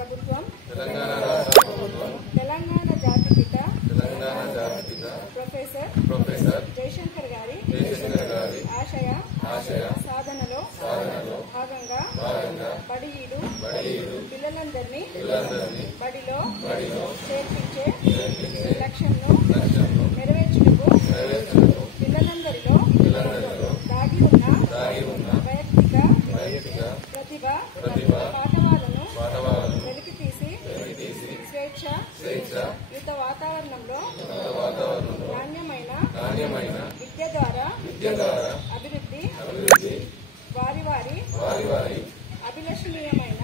ప్రభుత్వం తెలంగాణ జాతిపిత ప్రొఫెసర్ జయశంకర్ గారి ఆశయ సాధనలో భాగంగా బడిఈడు పిల్లలందరినీ బడిలో చేర్పించే లక్ష్యంను నెరవేర్చుటకు పిల్లలందరిలో దాగి ఉన్న వైయక్తిక ప్రతిభ పాఠవాలను వెలికితీసి స్వేచ్ఛయుత వాతావరణంలో నాణ్యమైన విద్య ద్వారా అభివృద్ధి వారి అభిలషణీయమైన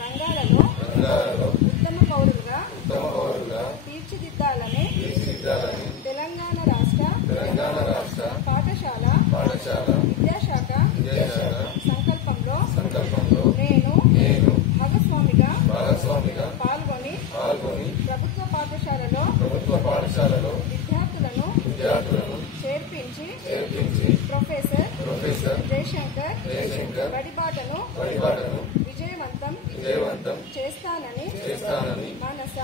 రంగాలలో ఉత్తమ పౌరులుగా తీర్చిదిద్దాలని తెలంగాణ రాష్ట్ర పాఠశాల విద్యాశాఖ సంకల్పంలో నేను భాగస్వామిగా పాల్గొని ప్రభుత్వ పాఠశాలలో విద్యార్థులను చేర్పించి ప్రొఫెసర్ జయశంకర్ బడిబాటను విజయవంతం చేస్తానని మనస